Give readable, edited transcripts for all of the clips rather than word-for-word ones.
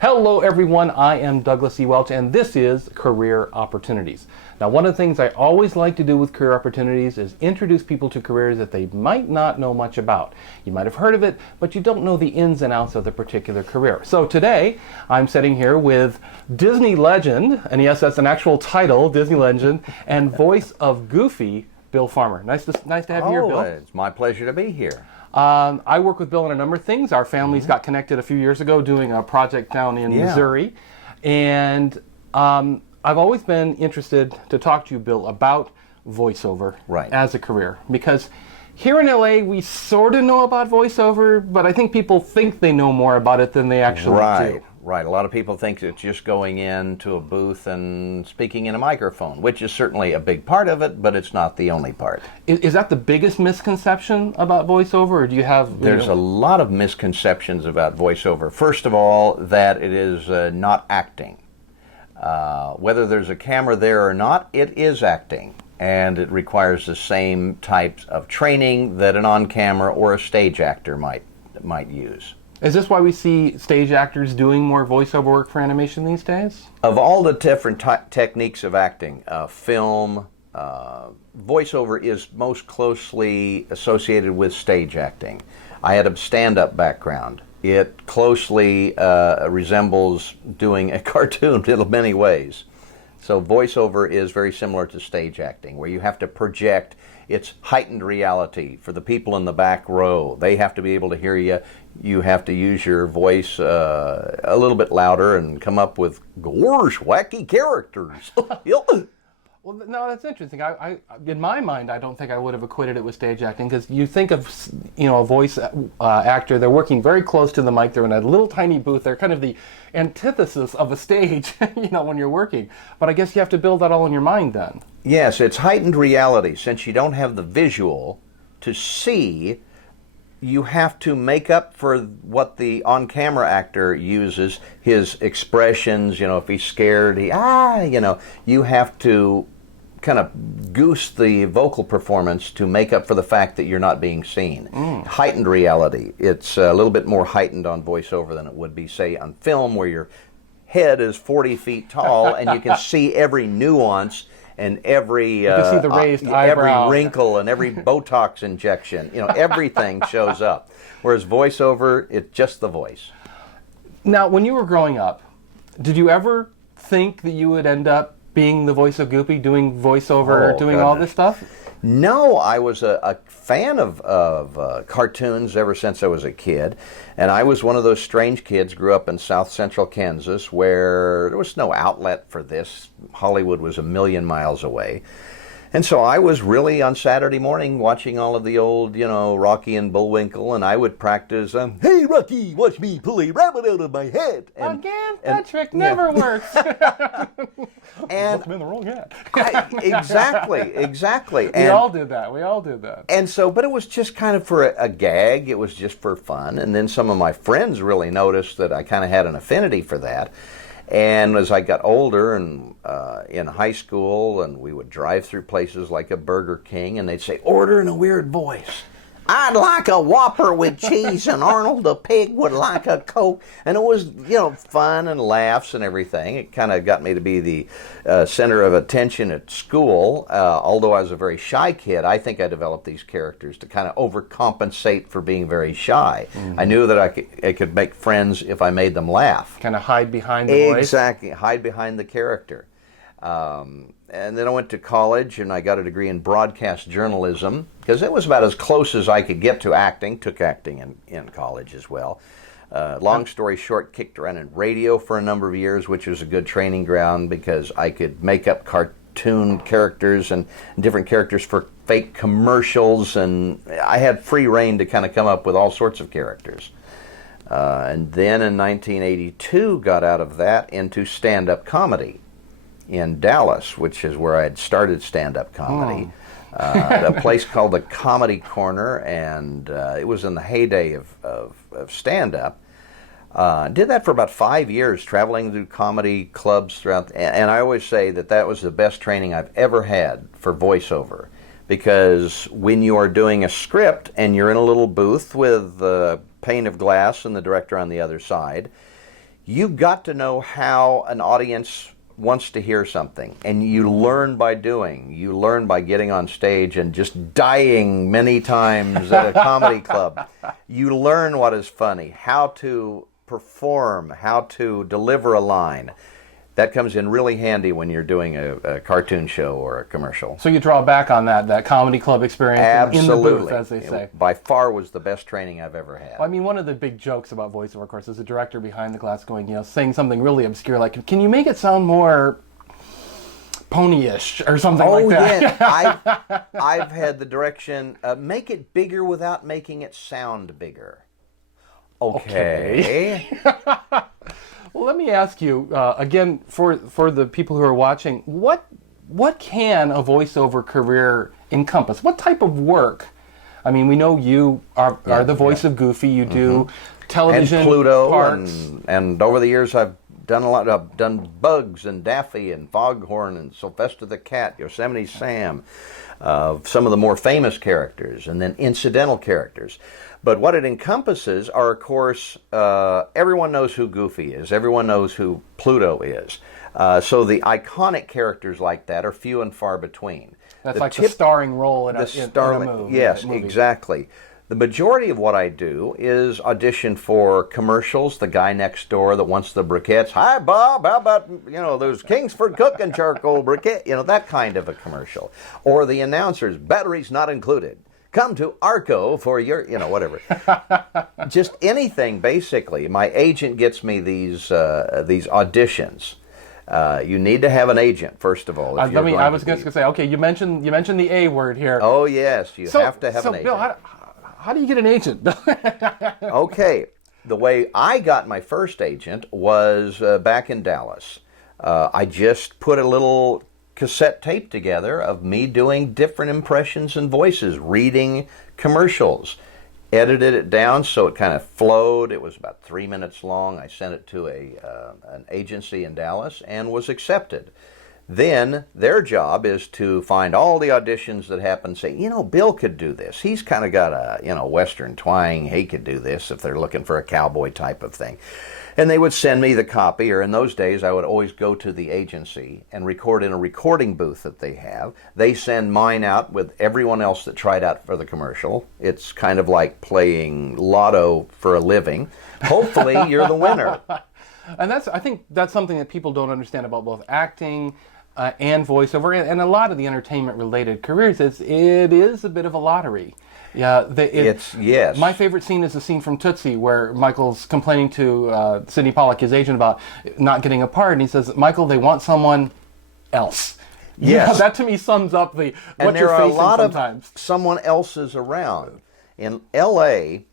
Hello everyone, I am Douglas E. Welch and this is Career Opportunities. Now one of the things I always like to do with career opportunities is introduce people to careers that they might not know much about. You might have heard of it, but you don't know the ins and outs of the particular career. So today I'm sitting here with Disney legend, and yes, that's an actual title, Disney legend, and voice of Goofy, Bill Farmer. Nice to have you here, Bill. It's my pleasure to be here. I work with Bill on a number of things. Our families got connected a few years ago doing a project down in Missouri. And I've always been interested to talk to you, Bill, about voiceover as a career. Because here in LA, we sort of know about voiceover, but I think people think they know more about it than they actually do. Right. A lot of people think it's just going into a booth and speaking in a microphone, which is certainly a big part of it, but it's not the only part. Is that the biggest misconception about voiceover, or do you have... There's a lot of misconceptions about voiceover. First of all, that it is not acting. Whether there's a camera there or not, it is acting. And it requires the same types of training that an on-camera or a stage actor might use. Is this why we see stage actors doing more voiceover work for animation these days? Of all the different techniques of acting, film, voiceover is most closely associated with stage acting. I had a stand-up background. It closely resembles doing a cartoon in many ways. So voiceover is very similar to stage acting, where you have to project its heightened reality for the people in the back row. They have to be able to hear you. You have to use your voice a little bit louder and come up with gosh, wacky characters. Well, no, that's interesting. In my mind, I don't think I would have equated it with stage acting, because you think of, a voice actor, they're working very close to the mic, they're in a little tiny booth, they're kind of the antithesis of a stage, when you're working. But I guess you have to build that all in your mind then. Yes, it's heightened reality. Since you don't have the visual to see, you have to make up for what the on-camera actor uses, his expressions, if he's scared, you have to kind of goose the vocal performance to make up for the fact that you're not being seen. Heightened reality. It's a little bit more heightened on voiceover than it would be, say, on film, where your head is 40 feet tall and you can see every nuance and every wrinkle and every Botox injection. Everything shows up. Whereas voiceover, it's just the voice. Now, when you were growing up, did you ever think that you would end up being the voice of Goofy, doing voiceover, doing all this stuff? No, I was a fan of cartoons ever since I was a kid. And I was one of those strange kids, grew up in south central Kansas, where there was no outlet for this. Hollywood was a million miles away. And so I was really, on Saturday morning, watching all of the old, Rocky and Bullwinkle, and I would practice, hey, Rocky, watch me pull a rabbit out of my head. Again, that trick never works. And I'm in the wrong hat. Exactly. We all did that. And so, but it was just kind of for a gag. It was just for fun. And then some of my friends really noticed that I kind of had an affinity for that. And as I got older and in high school, and we would drive through places like a Burger King, and they'd say, order in a weird voice. I'd like a Whopper with cheese, and Arnold the pig would like a Coke. And it was, fun and laughs and everything. It kind of got me to be the center of attention at school. Although I was a very shy kid, I think I developed these characters to kind of overcompensate for being very shy. I knew that I could make friends if I made them laugh. Kind of hide behind the voice? Exactly, hide behind the character. And then I went to college and I got a degree in broadcast journalism, because it was about as close as I could get to acting. Took acting in college as well. Long story short, kicked around in radio for a number of years, which was a good training ground because I could make up cartoon characters and different characters for fake commercials, and I had free reign to kind of come up with all sorts of characters. And then in 1982 got out of that into stand-up comedy in Dallas, which is where I had started stand-up comedy. A place called the Comedy Corner, and it was in the heyday of stand-up. Did that for about 5 years, traveling to comedy clubs throughout, and I always say that was the best training I've ever had for voiceover, because when you are doing a script and you're in a little booth with a pane of glass and the director on the other side, You've got to know how an audience wants to hear something, and you learn by doing. You learn by getting on stage and just dying many times at a comedy club. You learn what is funny, how to perform, how to deliver a line. That comes in really handy when you're doing a cartoon show or a commercial. So you draw back on that comedy club experience. Absolutely. In the booth, as they say. It by far was the best training I've ever had. Well, I mean, one of the big jokes about voiceover, of course, is a director behind the glass going, saying something really obscure, like, can you make it sound more ponyish or something like that? Yeah. I've had the direction, make it bigger without making it sound bigger. Okay. Well, let me ask you, again, for the people who are watching, what can a voiceover career encompass? What type of work? I mean, we know you are the voice of Goofy. You do television and Pluto, parts. and over the years I've done a lot. I've done Bugs and Daffy and Foghorn and Sylvester the Cat, Yosemite Sam, some of the more famous characters, and then incidental characters. But what it encompasses are, of course, everyone knows who Goofy is. Everyone knows who Pluto is. So the iconic characters like that are few and far between. That's like the starring role in a movie. Yes, exactly. The majority of what I do is audition for commercials. The guy next door that wants the briquettes. Hi, Bob. How about, those Kingsford cooking charcoal briquette? That kind of a commercial. Or the announcers, batteries not included. Come to Arco for your, whatever. Just anything, basically. My agent gets me these auditions. You need to have an agent, first of all. I was going to say, okay, you mentioned the A word here. Oh, yes, you have to have an agent. Bill, how do you get an agent? Okay, the way I got my first agent was back in Dallas. I just put a little cassette tape together of me doing different impressions and voices, reading commercials, edited it down so it kind of flowed. It was about 3 minutes long. I sent it to an agency in Dallas and was accepted. Then their job is to find all the auditions that happen, say, Bill could do this. He's kind of got a Western twang. He could do this if they're looking for a cowboy type of thing. And they would send me the copy, or in those days I would always go to the agency and record in a recording booth that they have. They send mine out with everyone else that tried out for the commercial. It's kind of like playing lotto for a living. Hopefully you're the winner. And I think that's something that people don't understand about both acting and voiceover, and a lot of the entertainment-related careers. It is a bit of a lottery. Yeah, yes. My favorite scene is the scene from Tootsie where Michael's complaining to Sidney Pollack, his agent, about not getting a part, and he says, "Michael, they want someone else." Yes, that to me sums up what you're facing sometimes. And there are a lot of someone else's around. In L.A.,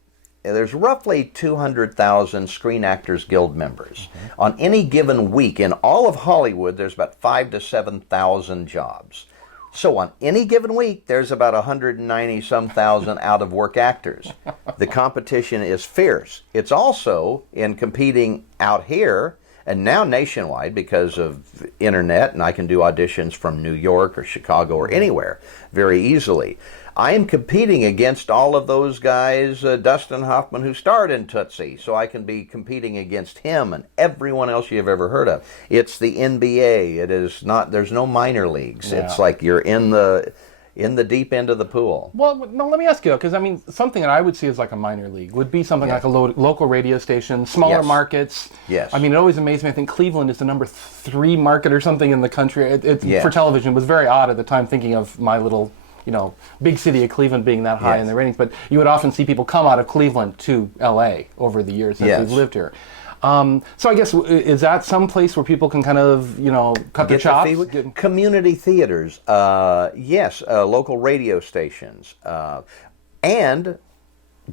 there's roughly 200,000 Screen Actors Guild members. Mm-hmm. On any given week in all of Hollywood, there's about 5,000 to 7,000 jobs. So on any given week, there's about 190-some thousand out-of-work actors. The competition is fierce. It's also, in competing out here, and now nationwide because of internet, and I can do auditions from New York or Chicago or anywhere very easily. I am competing against all of those guys, Dustin Hoffman, who starred in Tootsie, so I can be competing against him and everyone else you've ever heard of. It's the NBA. It is not. There's no minor leagues. Yeah. It's like you're in the deep end of the pool. Well, no, let me ask you, because I mean, something that I would see as like a minor league would be something like a local radio station, smaller markets. Yes. I mean, it always amazed me. I think Cleveland is the number 3 market or something in the country. For television, it was very odd at the time, thinking of my little, big city of Cleveland being that high in the ratings. But you would often see people come out of Cleveland to L.A. over the years that they've lived here. So I guess, is that some place where people can kind of, cut their chops? Community theaters, yes, local radio stations, and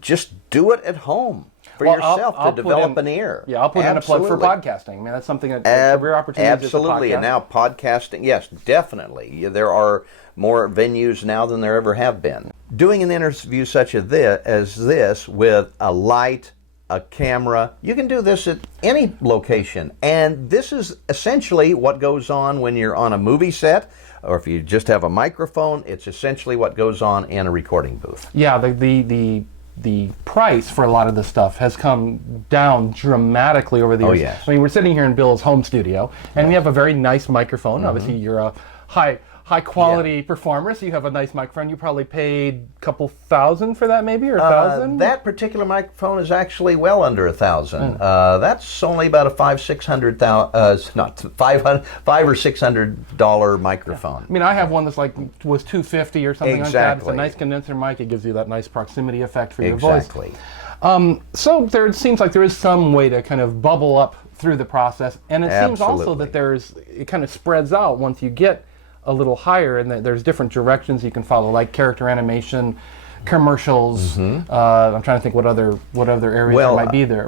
just do it at home for yourself to develop an ear. Yeah, I'll put in a plug for podcasting. I mean, that's something that career opportunities. Absolutely, and now podcasting, yes, definitely. There are more venues now than there ever have been. Doing an interview such as this with a light, a camera, you can do this at any location. And this is essentially what goes on when you're on a movie set, or if you just have a microphone, it's essentially what goes on in a recording booth. Yeah, the the price for a lot of this stuff has come down dramatically over the years. Yes. I mean, we're sitting here in Bill's home studio, and we have a very nice microphone. Obviously, you're a high quality performer, so you have a nice microphone. You probably paid a couple $1,000 for that, maybe, or $1,000? That particular microphone is actually well under $1,000. That's only about a $500 microphone. I mean, I have one that's was $250 or something like that. It's a Exactly. nice condenser mic. It gives you that nice proximity effect for your Exactly. voice. So there seems like there is some way to kind of bubble up through the process, and it seems also Absolutely. that it kind of spreads out once you get a little higher, and that there's different directions you can follow, like character animation, commercials. I'm trying to think what other areas there might be there.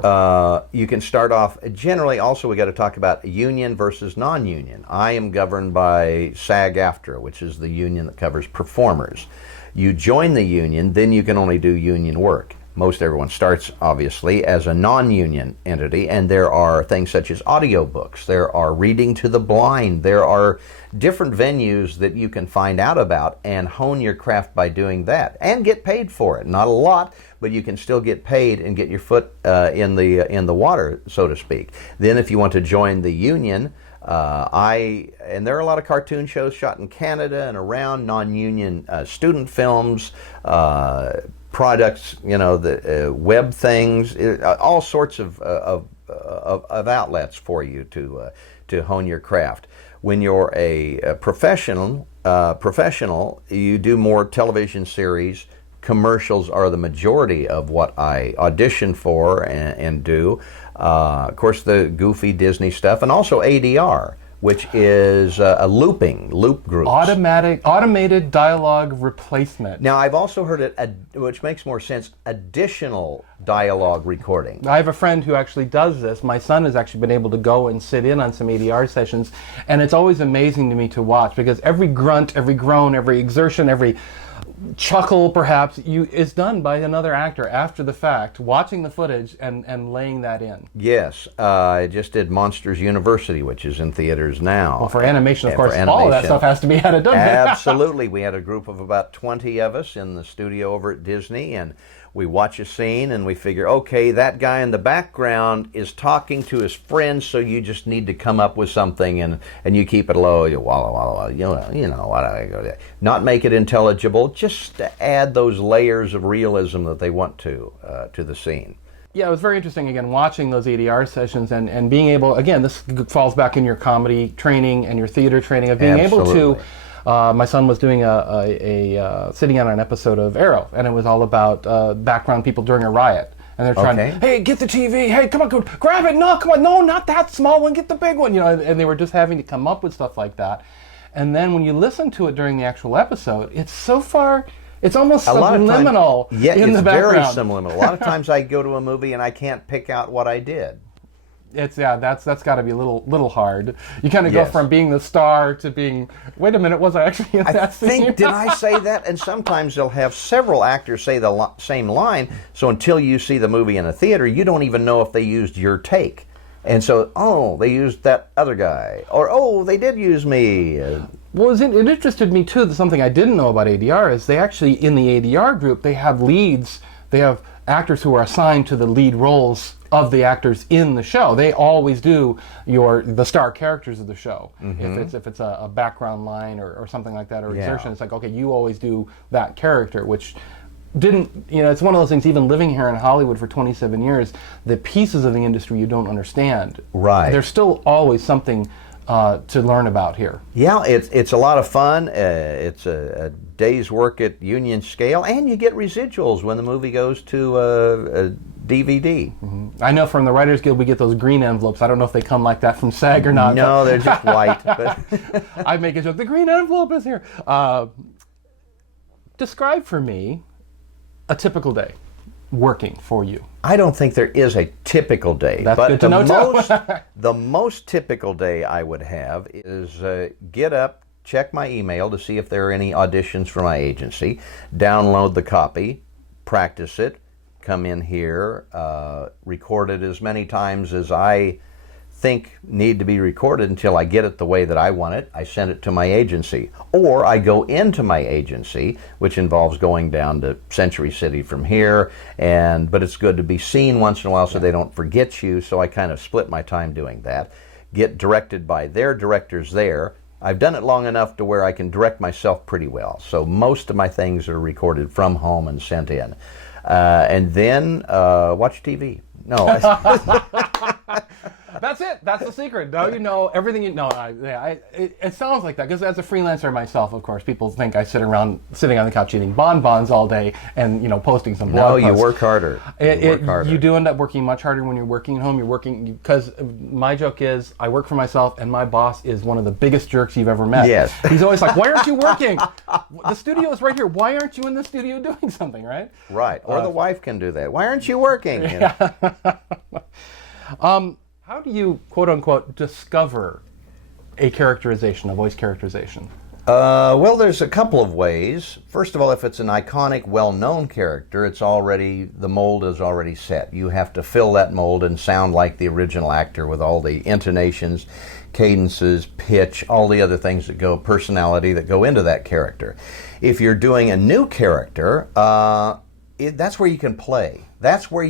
You can start off generally. Also, we got to talk about union versus non-union. I am governed by SAG-AFTRA, which is the union that covers performers. You join the union, then you can only do union work. Most everyone starts, obviously, as a non-union entity, and there are things such as audiobooks, there are reading to the blind, there are different venues that you can find out about and hone your craft by doing that, and get paid for it. Not a lot, but you can still get paid and get your foot in the water, so to speak. Then if you want to join the union, and there are a lot of cartoon shows shot in Canada and around, non-union student films, products, the web things, all sorts of outlets for you to hone your craft. When you're a professional, you do more television series. Commercials are the majority of what I audition for and do. Of course, the goofy Disney stuff, and also ADR, which is a loop groups. Automated dialogue replacement. Now, I've also heard it, which makes more sense, additional dialogue recording. I have a friend who actually does this. My son has actually been able to go and sit in on some ADR sessions, and it's always amazing to me to watch, because every grunt, every groan, every exertion, every chuckle perhaps is done by another actor after the fact, watching the footage and laying that in. Yes, I just did Monsters University, which is in theaters now. Well, for animation, of course, all of that stuff has to be added, doesn't it? Absolutely. We had a group of about 20 of us in the studio over at Disney, and we watch a scene and we figure, okay, that guy in the background is talking to his friends, so you just need to come up with something, and you keep it low. You walla walla, not make it intelligible, just to add those layers of realism that they want to the scene. Yeah, it was very interesting, again, watching those ADR sessions and being able, again, this falls back in your comedy training and your theater training, of being able to. My son was doing sitting in on an episode of Arrow, and it was all about background people during a riot. And they're trying, hey, get the TV, hey, come on, go, grab it, no, come on, no, not that small one, get the big one, and they were just having to come up with stuff like that. And then when you listen to it during the actual episode, it's so far, it's almost subliminal in the background. Yeah, it's very subliminal. A lot of times I go to a movie and I can't pick out what I did. That's got to be a little hard. You kind of go from being the star to being, wait a minute, was I actually in that scene? Did I say that? And sometimes they'll have several actors say the same line, so until you see the movie in a theater, you don't even know if they used your take. And so, they used that other guy. Or, they did use me. Well, it interested me, too, that something I didn't know about ADR is they actually, in the ADR group, they have leads. They have actors who are assigned to the lead roles of the actors in the show. They always do the star characters of the show. Mm-hmm. If it's a background line or something like that, or exertion, it's like, okay, you always do that character, which it's one of those things, even living here in Hollywood for 27 years, the pieces of the industry you don't understand. Right. There's still always something to learn about here. Yeah, it's a lot of fun. It's a day's work at union scale, and you get residuals when the movie goes to a DVD. Mm-hmm. I know from the Writers Guild we get those green envelopes. I don't know if they come like that from SAG or not. No, they're just white. But I make a joke, the green envelope is here. Describe for me a typical day working for you. I don't think there is a typical day. That's good to know, the most typical day I would have is get up, check my email to see if there are any auditions for my agency, download the copy, practice it, come in here, record it as many times as I think need to be recorded until I get it the way that I want it. I send it to my agency. Or I go into my agency, which involves going down to Century City from here, but it's good to be seen once in a while so they don't forget you, so I kind of split my time doing that. Get directed by their directors there. I've done it long enough to where I can direct myself pretty well, so most of my things are recorded from home and sent in. And then watch TV. No. That's it. That's the secret. Now you know everything you know. It sounds like that because as a freelancer myself, of course, people think I sit around sitting on the couch eating bonbons all day and posting some blog posts. No, you work harder. You do end up working much harder when you're working at home. You're working because my joke is I work for myself and my boss is one of the biggest jerks you've ever met. Yes. He's always like, "Why aren't you working? The studio is right here. Why aren't you in the studio doing something?" Right? Right. Or the wife can do that. Why aren't you working? How do you, quote unquote, discover a characterization, a voice characterization? Well, there's a couple of ways. First of all, if it's an iconic, well-known character, the mold is already set. You have to fill that mold and sound like the original actor with all the intonations, cadences, pitch, all the other things personality that go into that character. If you're doing a new character, that's where you can play. That's where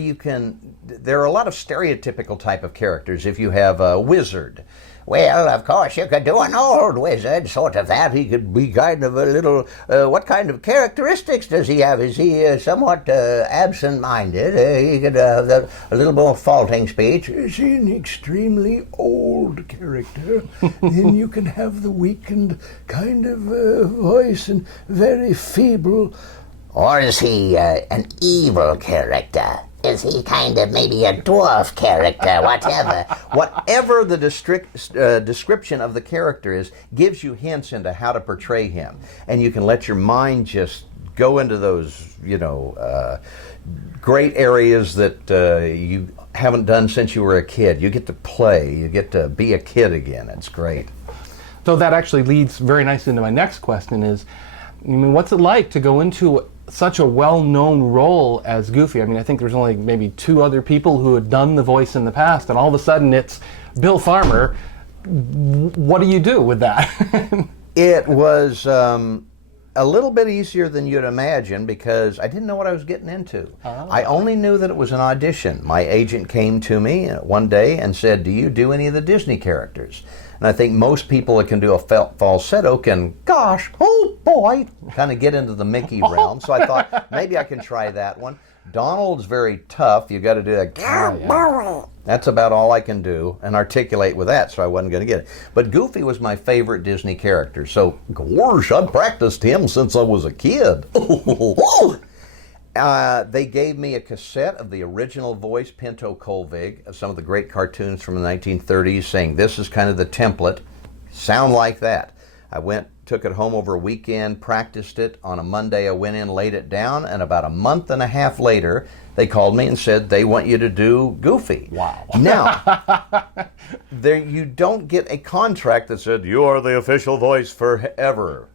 there are a lot of stereotypical type of characters. If you have a wizard, well, of course, you could do an old wizard, sort of that. He could be kind of a little, what kind of characteristics does he have? Is he somewhat absent-minded? He could have a little more faulting speech. Is he an extremely old character? Then you can have the weakened kind of voice and very feeble. Or is he an evil character? Is he kind of maybe a dwarf character, whatever? Whatever the description of the character is, gives you hints into how to portray him. And you can let your mind just go into those, great areas that you haven't done since you were a kid. You get to play. You get to be a kid again. It's great. So that actually leads very nicely into my next question is, what's it like to go into such a well-known role as Goofy? I think there's only maybe 2 other people who had done the voice in the past, and all of a sudden it's Bill Farmer. What do you do with that? It was a little bit easier than you'd imagine because I didn't know what I was getting into. Oh. I only knew that it was an audition. My agent came to me one day and said, "Do you do any of the Disney characters?" And I think most people that can do a falsetto can, gosh, oh boy, kind of get into the Mickey realm. So I thought, maybe I can try that one. Donald's very tough. You got to do that. Yeah. That's about all I can do and articulate with that, so I wasn't going to get it. But Goofy was my favorite Disney character. So, gosh, I've practiced him since I was a kid. They gave me a cassette of the original voice, Pinto Colvig, of some of the great cartoons from the 1930s, saying this is kind of the template. Sound like that. I took it home over a weekend, practiced it. On a Monday, I went in, laid it down, and about a month and a half later, they called me and said they want you to do Goofy. Wow. Now, you don't get a contract that said you are the official voice forever.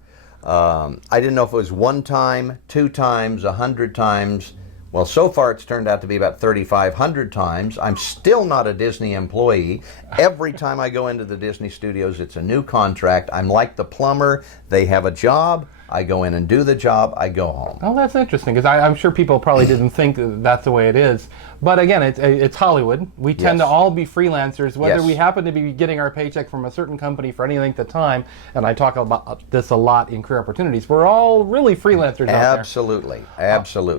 I didn't know if it was 1 time, 2 times, 100 times. Well, so far it's turned out to be about 3,500 times. I'm still not a Disney employee. Every time I go into the Disney studios, it's a new contract. I'm like the plumber. They have a job. I go in and do the job. I go home. Oh, that's interesting, because I'm sure people probably didn't think that's the way it is. But again, it's Hollywood. We tend to all be freelancers, whether we happen to be getting our paycheck from a certain company for any length of time, and I talk about this a lot in Career Opportunities. We're all really freelancers out there. Absolutely.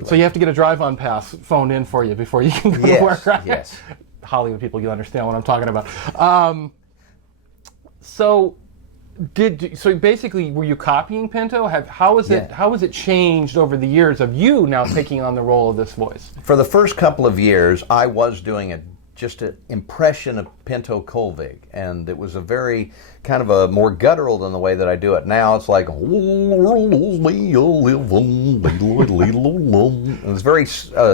So you have to get a drive-on pass phoned in for you before you can go to work, right? Yes. Hollywood people, you understand what I'm talking about. So basically, were you copying Pinto? How has it changed over the years of you now taking on the role of this voice? For the first couple of years, I was doing just an impression of Pinto Colvig, and it was a very kind of a more guttural than the way that I do it now. It's like, it's very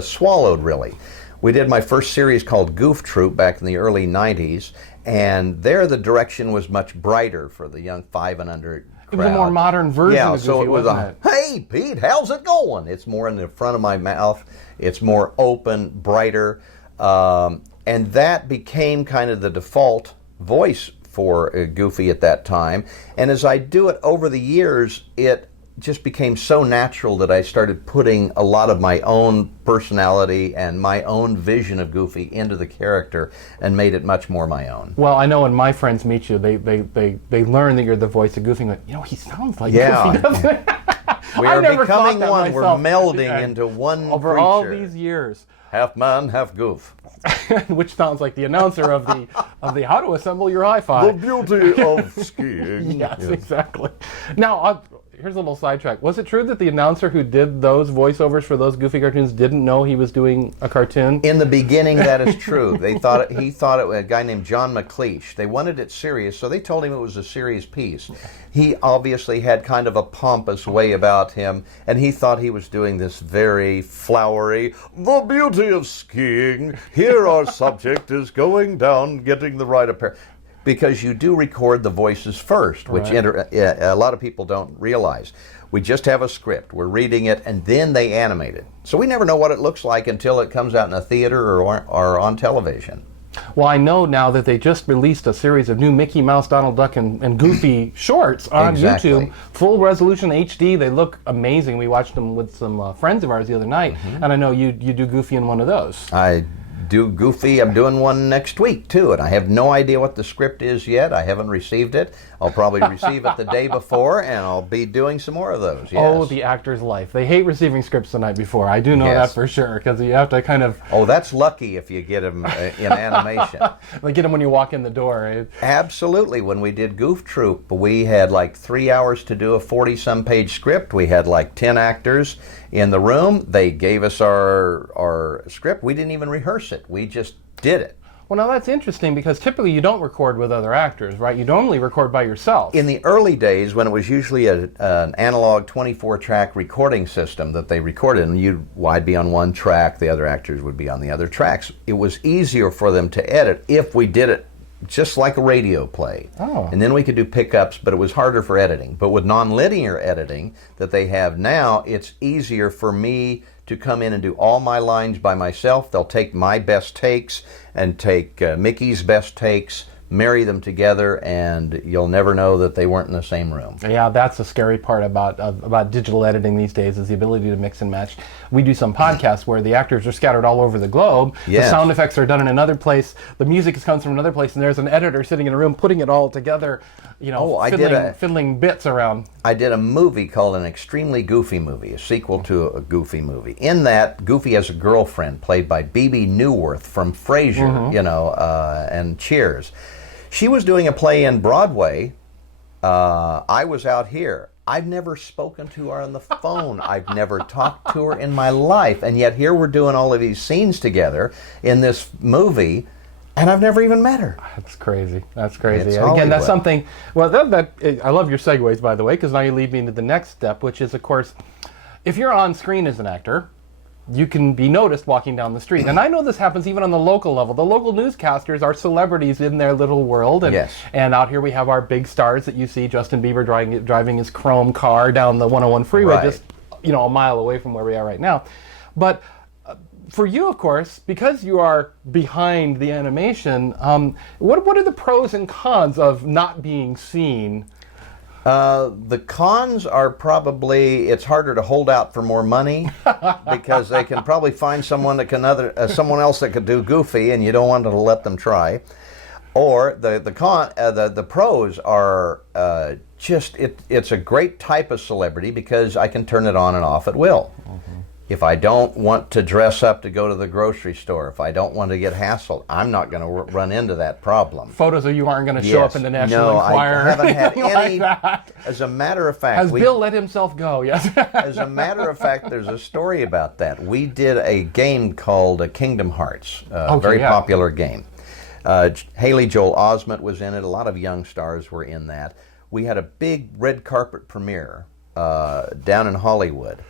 swallowed, really. We did my first series called Goof Troop back in the early 90s, and there the direction was much brighter for the young 5 and under crowd. It was a more modern version of Goofy, so it was wasn't it? Hey, Pete, how's it going? It's more in the front of my mouth. It's more open, brighter. And And that became kind of the default voice for Goofy at that time. And as I do it over the years, it just became so natural that I started putting a lot of my own personality and my own vision of Goofy into the character and made it much more my own. Well, I know when my friends meet you, they learn that you're the voice of Goofy, and go, you know, he sounds like Goofy, doesn't he? We I are never becoming thought one. that We're myself. melding into one Over creature. all these years. Half man, half goof. Which sounds like the announcer of the How to Assemble Your Hi-Fi. The beauty of skiing. Yes, exactly. Now, here's a little sidetrack. Was it true that the announcer who did those voiceovers for those Goofy cartoons didn't know he was doing a cartoon? In the beginning, that is true. He thought it was a guy named John McLeish. They wanted it serious, so they told him it was a serious piece. He obviously had kind of a pompous way about him, and he thought he was doing this very flowery, the beauty of skiing. Here our subject is going down, getting the right apparel. Because you do record the voices first, which a lot of people don't realize. We just have a script. We're reading it, and then they animate it. So we never know what it looks like until it comes out in a theater or on television. Well, I know now that they just released a series of new Mickey Mouse, Donald Duck, and Goofy shorts on YouTube. Full resolution HD. They look amazing. We watched them with some friends of ours the other night, and I know you do Goofy in one of those. I do Goofy. I'm doing one next week, too, and I have no idea what the script is yet. I haven't received it. I'll probably receive it the day before, and I'll be doing some more of those, yes. Oh, the actor's life. They hate receiving scripts the night before. I do know that for sure, because you have to kind of... Oh, that's lucky if you get them in animation. Like get them when you walk in the door. Absolutely. When we did Goof Troop, we had like 3 hours to do a 40-some page script. We had like 10 actors in the room. They gave us our script. We didn't even rehearse it. We just did it. Well, now that's interesting because typically you don't record with other actors, right? You normally record by yourself. In the early days, when it was usually an analog 24-track recording system that they recorded, and I'd be on one track, the other actors would be on the other tracks, it was easier for them to edit if we did it just like a radio play. Oh. And then we could do pickups, but it was harder for editing. But with nonlinear editing that they have now, it's easier for me to come in and do all my lines by myself. They'll take my best takes and take Mickey's best takes, marry them together, and you'll never know that they weren't in the same room. Yeah, that's the scary part about digital editing these days, is the ability to mix and match. We do some podcasts where the actors are scattered all over the globe. Yes. The sound effects are done in another place. The music comes from another place, and there's an editor sitting in a room putting it all together, fiddling bits around. I did a movie called An Extremely Goofy Movie, a sequel to a Goofy movie. In that, Goofy has a girlfriend played by Bebe Neuwirth from Frasier, and Cheers. She was doing a play in Broadway. I was out here. I've never spoken to her on the phone. I've never talked to her in my life. And yet here we're doing all of these scenes together in this movie, and I've never even met her. That's crazy. That's crazy. It's And again, that's Hollywood. something... Well, I love your segues, by the way, because now you lead me into the next step, which is, of course, if you're on screen as an actor, you can be noticed walking down the street. And I know this happens even on the local level. The local newscasters are celebrities in their little world. And, Yes. and out here we have our big stars that you see, Justin Bieber driving his chrome car down the 101 freeway, Right. just a mile away from where we are right now. But for you, of course, because you are behind the animation, what are the pros and cons of not being seen? The cons are probably it's harder to hold out for more money because they can probably find someone that can someone else that could do Goofy, and you don't want to let them try. Or the pros are it's a great type of celebrity because I can turn it on and off at will. If I don't want to dress up to go to the grocery store, if I don't want to get hassled, I'm not going to run into that problem. Photos of you aren't going to show up in the National Enquirer. I haven't had like any. that. As a matter of fact, Has Bill let himself go? Yes. as a matter of fact, there's a story about that. We did a game called Kingdom Hearts, a very popular game. Haley Joel Osment was in it. A lot of young stars were in that. We had a big red carpet premiere down in Hollywood.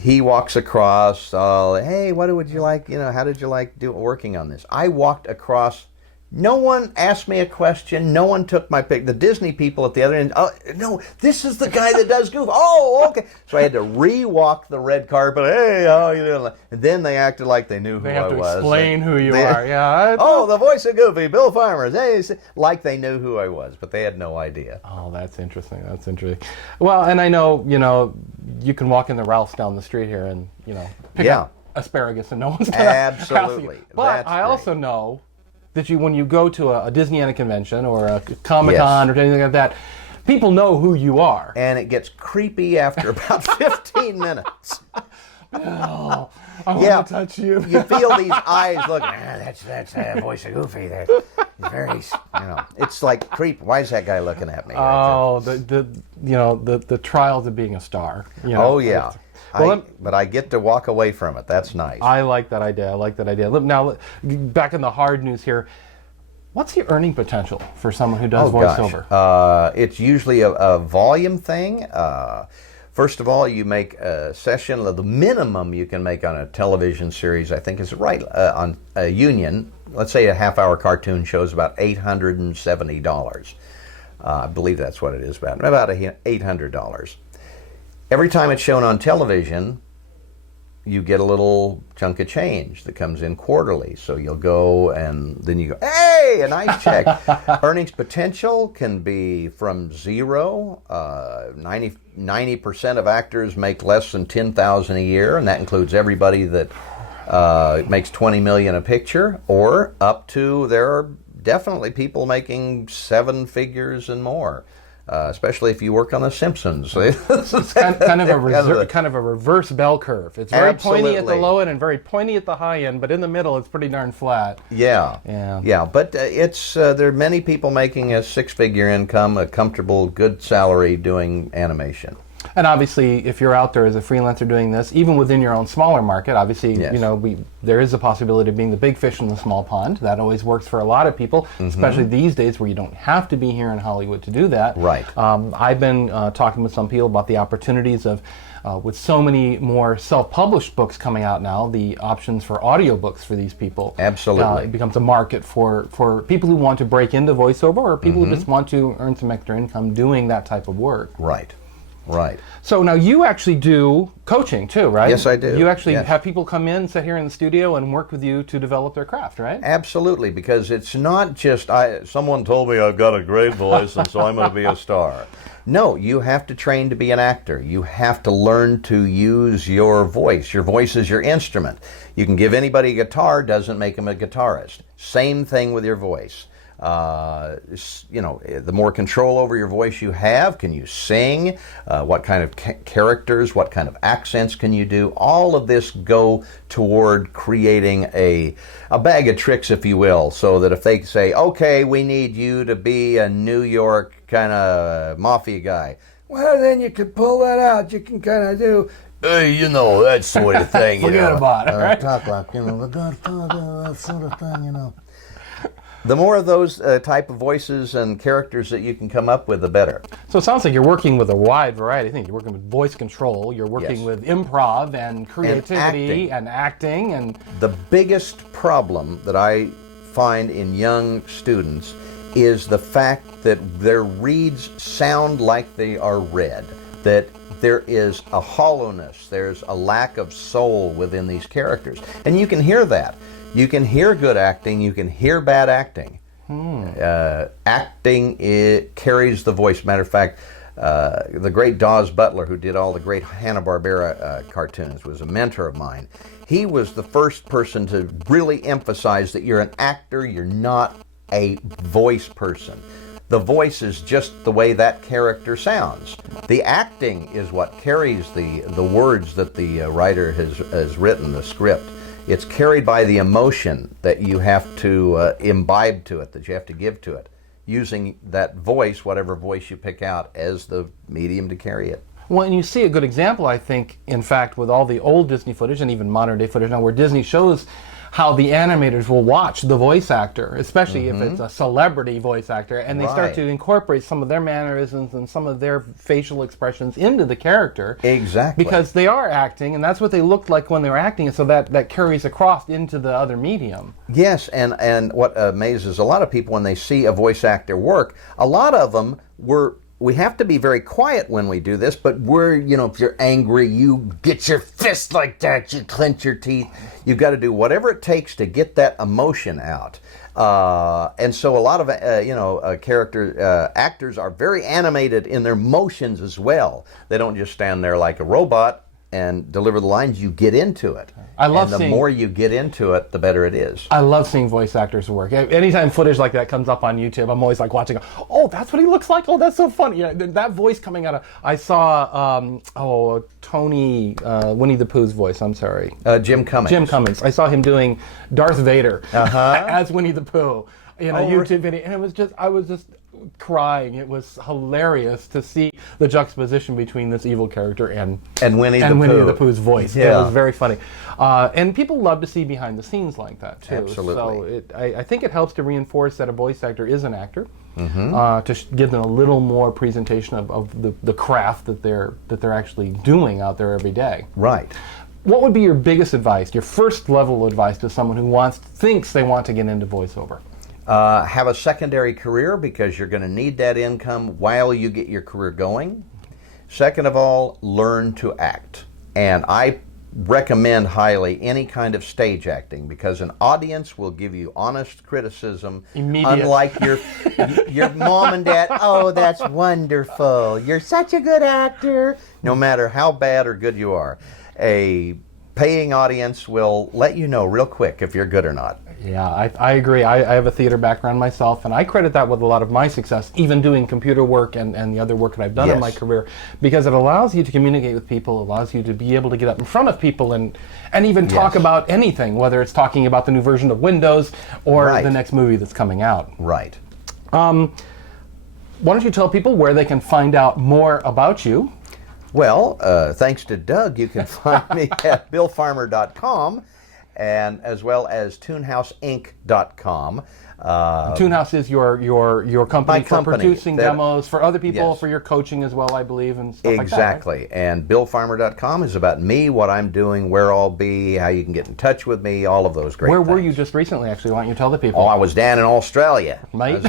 He walks across, hey, what would you like, how did you like working on this? I walked across No one asked me a question. No one took my pic. The Disney people at the other end, oh, no, this is the guy that does Goof. Oh, okay. So I had to re-walk the red carpet. Hey, how you doing? And then they acted like they knew who I was. They have to explain who you are. Yeah. Oh, the voice of Goofy, Bill Farmer. Hey, like they knew who I was, but they had no idea. Oh, that's interesting. That's interesting. Well, and I know, you can walk in the Ralph's down the street here and, pick up asparagus and no one's going to ask you. Absolutely. But I also know that when you go to a Disneyana convention or a Comic-Con or anything like that, people know who you are. And it gets creepy after about 15 minutes. Oh, I want to touch you. You feel these eyes looking, that's voice of Goofy. That's very, it's like creep. Why is that guy looking at me? Oh, the trials of being a star. Oh, yeah. But I get to walk away from it. That's nice. I like that idea. Now, back in the hard news here, what's the earning potential for someone who does voiceover? It's usually a volume thing. First of all, you make a session. The minimum you can make on a television series, I think, is on a Union. Let's say a half-hour cartoon show is about $870. I believe that's what it is, about $800. Every time it's shown on television, you get a little chunk of change that comes in quarterly. So you'll go and then you go, hey, a nice check. Earnings potential can be from zero. 90% of actors make less than $10,000 a year, and that includes everybody that makes $20 million a picture, or up to, there are definitely people making 7 figures and more. Especially if you work on The Simpsons. It's kind of a reverse bell curve. It's very pointy at the low end and very pointy at the high end, but in the middle it's pretty darn flat. Yeah. But there are many people making a 6-figure income, a comfortable, good salary doing animation. And obviously, if you're out there as a freelancer doing this, even within your own smaller market, obviously, there is a possibility of being the big fish in the small pond. That always works for a lot of people, especially these days where you don't have to be here in Hollywood to do that. Right. I've been talking with some people about the opportunities of, with so many more self-published books coming out now, the options for audiobooks for these people. Absolutely. It becomes a market for people who want to break into voiceover, or people who just want to earn some extra income doing that type of work. Right. So now you actually do coaching too, right? Yes, I do. You actually have people come in, sit here in the studio, and work with you to develop their craft, right? Absolutely, because it's not just, someone told me I've got a great voice and so I'm going to be a star. No, you have to train to be an actor. You have to learn to use your voice. Your voice is your instrument. You can give anybody a guitar, doesn't make them a guitarist. Same thing with your voice. The more control over your voice you have, can you sing? What kind of characters, what kind of accents can you do? All of this go toward creating a bag of tricks, if you will, so that if they say, okay, we need you to be a New York kind of mafia guy, well, then you can pull that out. You can kind of do, hey, that sort of thing. Forget about it, right? Talk like, the Godfather, that sort of thing, The more of those type of voices and characters that you can come up with, the better. So it sounds like you're working with a wide variety of things. You're working with voice control, you're working with improv and creativity and acting. And the biggest problem that I find in young students is the fact that their reads sound like they are read, that there is a hollowness, there's a lack of soul within these characters. And you can hear that. You can hear good acting, you can hear bad acting. Acting, it carries the voice. Matter of fact, the great Dawes Butler, who did all the great Hanna-Barbera cartoons, was a mentor of mine. He was the first person to really emphasize that you're an actor, you're not a voice person. The voice is just the way that character sounds. The acting is what carries the words that the writer has written, the script. It's carried by the emotion that you have to imbibe to it, that you have to give to it, using that voice, whatever voice you pick out, as the medium to carry it. Well, and you see a good example, I think, in fact, with all the old Disney footage and even modern day footage now, where Disney shows how the animators will watch the voice actor, especially if it's a celebrity voice actor, and they start Right. to incorporate some of their mannerisms and some of their facial expressions into the character. Exactly. Because they are acting, and that's what they looked like when they were acting, and so that carries across into the other medium. Yes, and what amazes a lot of people when they see a voice actor work, a lot of them we have to be very quiet when we do this, but if you're angry, you get your fist like that, you clench your teeth. You've got to do whatever it takes to get that emotion out. And so a lot of, actors are very animated in their motions as well. They don't just stand there like a robot and deliver the lines. You get into it. I love and the more you get into it, the better it is. I love seeing voice actors work. Anytime footage like that comes up on YouTube, I'm always like watching. Oh, that's what he looks like. Oh, that's so funny. That voice coming out of. I saw Tony Winnie the Pooh's voice. I'm sorry. Jim Cummings. Jim Cummings. I saw him doing Darth Vader as Winnie the Pooh in a YouTube video, and I was just crying. It was hilarious to see the juxtaposition between this evil character and Winnie the Pooh's voice. Yeah. It was very funny. And people love to see behind the scenes like that too. Absolutely. So I think it helps to reinforce that a voice actor is an actor, to give them a little more presentation of the craft that they're actually doing out there every day. Right. What would be your biggest advice, your first level advice to someone who thinks they want to get into voiceover? Have a secondary career because you're going to need that income while you get your career going. Second of all, learn to act. And I recommend highly any kind of stage acting because an audience will give you honest criticism. Immediate. Unlike your mom and dad, oh, that's wonderful. You're such a good actor. No matter how bad or good you are, a paying audience will let you know real quick if you're good or not. Yeah, I agree. I have a theater background myself, and I credit that with a lot of my success, even doing computer work and the other work that I've done in my career, because it allows you to communicate with people, allows you to be able to get up in front of people and even talk about anything, whether it's talking about the new version of Windows or the next movie that's coming out. Right. Why don't you tell people where they can find out more about you? Well, thanks to Doug, you can find me at billfarmer.com. and as well as TuneHouseInc.com. TuneHouse is your company my for company producing demos for other people, yes. for your coaching as well, I believe, and stuff Exactly. like that. Right? And BillFarmer.com is about me, what I'm doing, where I'll be, how you can get in touch with me, all of those great Where things. were you just recently, actually? Why don't you tell the people? Oh, I was down in Australia. Mate.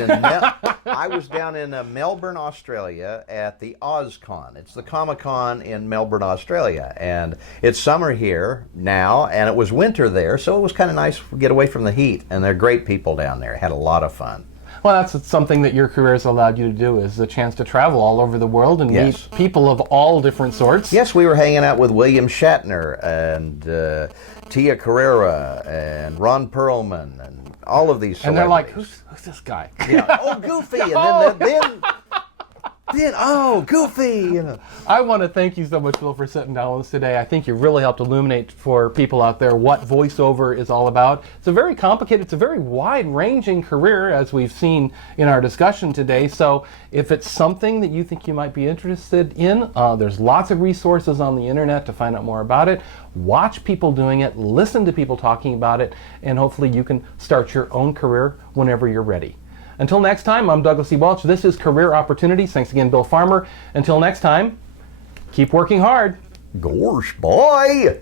I was down in Melbourne, Australia at the OzCon. It's the Comic-Con in Melbourne, Australia. And it's summer here now, and it was winter there, so it was kind of nice to get away from the heat. And they're great people down there. Had a lot of fun. Well, that's something that your career has allowed you to do, is the chance to travel all over the world and Yes. meet people of all different sorts. Yes, we were hanging out with William Shatner and Tia Carrera and Ron Perlman and all of these celebrities. And they're like, who's this guy? Yeah, oh, Goofy, and then oh, Goofy, you know. I want to thank you so much, Phil, for sitting down with us today. I think you really helped illuminate for people out there what voiceover is all about. It's a very complicated, it's a very wide-ranging career, as we've seen in our discussion today. So if it's something that you think you might be interested in, there's lots of resources on the internet to find out more about it. Watch people doing it, listen to people talking about it, and hopefully you can start your own career whenever you're ready. Until next time, I'm Douglas E. Welch. This is Career Opportunities. Thanks again, Bill Farmer. Until next time, keep working hard. Gosh, boy.